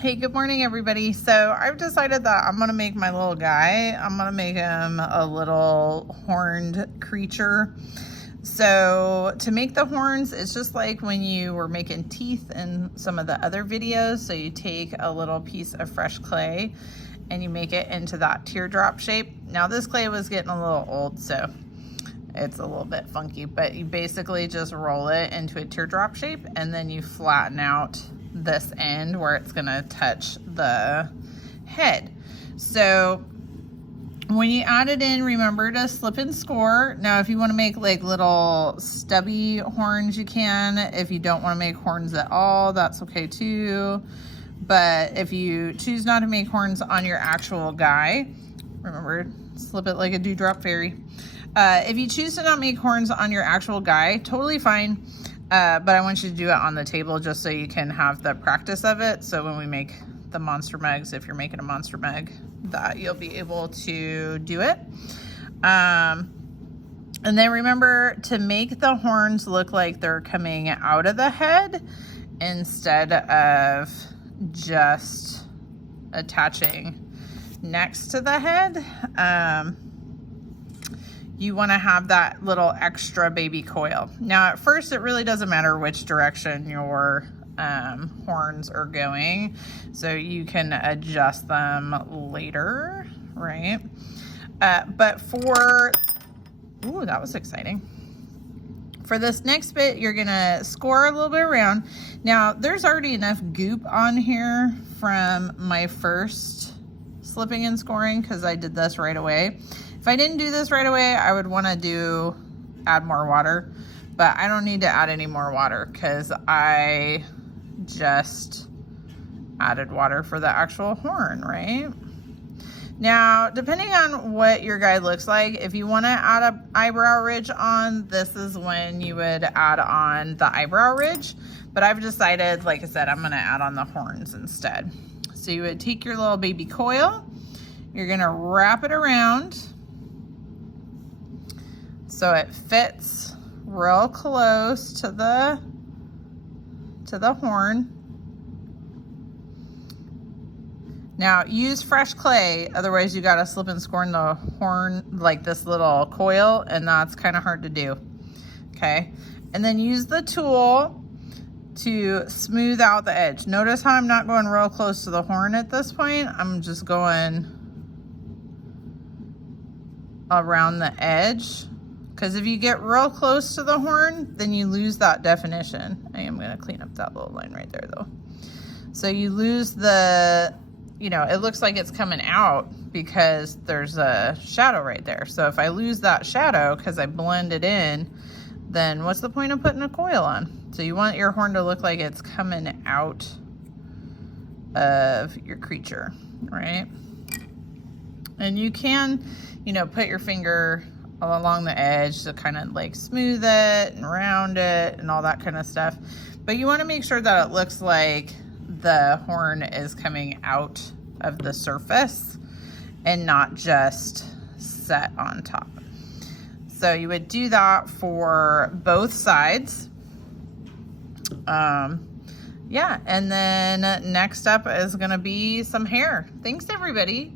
Hey, good morning, everybody. So I've decided that I'm gonna make my little guy, I'm gonna make him a little horned creature. So to make the horns, it's just like when you were making teeth in some of the other videos. So you take a little piece of fresh clay and you make it into that teardrop shape. Now this clay was getting a little old, so it's a little bit funky, but you basically just roll it into a teardrop shape and then you flatten out this end where it's gonna touch the head. So when you add it in, remember to slip and score. Now if you want to make like little stubby horns, you can. If you don't want to make horns at all, that's okay too. But if you choose not to make horns on your actual guy, remember, slip it like a dewdrop fairy. If you choose to not make horns on your actual guy, totally fine. But I want you to do it on the table just so you can have the practice of it. So when we make the monster mugs, if you're making a monster mug, that you'll be able to do it. And then remember to make the horns look like they're coming out of the head instead of just attaching next to the head. You want to have that little extra baby coil. Now at first it really doesn't matter which direction your horns are going, so you can adjust them later, right? But for, ooh, that was exciting. For this next bit, you're gonna score a little bit around. Now there's already enough goop on here from my first slipping and scoring because I did this right away. If I didn't do this right away, I would want to add more water, but I don't need to add any more water because I just added water for the actual horn, right? Now, depending on what your guy looks like, if you want to add an eyebrow ridge on, this is when you would add on the eyebrow ridge. But I've decided, like I said, I'm going to add on the horns instead. So you would take your little baby coil, you're going to wrap it around so it fits real close to the horn. Now use fresh clay, otherwise you gotta slip and score in the horn like this little coil, and that's kind of hard to do. Okay, and then use the tool to smooth out the edge. Notice how I'm not going real close to the horn at this point. I'm just going around the edge. Because if you get real close to the horn, then you lose that definition. I am going to clean up that little line right there though. So you lose the, you know, it looks like it's coming out because there's a shadow right there. So if I lose that shadow because I blend it in, then what's the point of putting a coil on? So you want your horn to look like it's coming out of your creature, right? And you can, you know, put your finger along the edge to kind of like smooth it and round it and all that kind of stuff. But you want to make sure that it looks like the horn is coming out of the surface and not just set on top. So you would do that for both sides. Yeah, and then next up is going to be some hair. Thanks, everybody.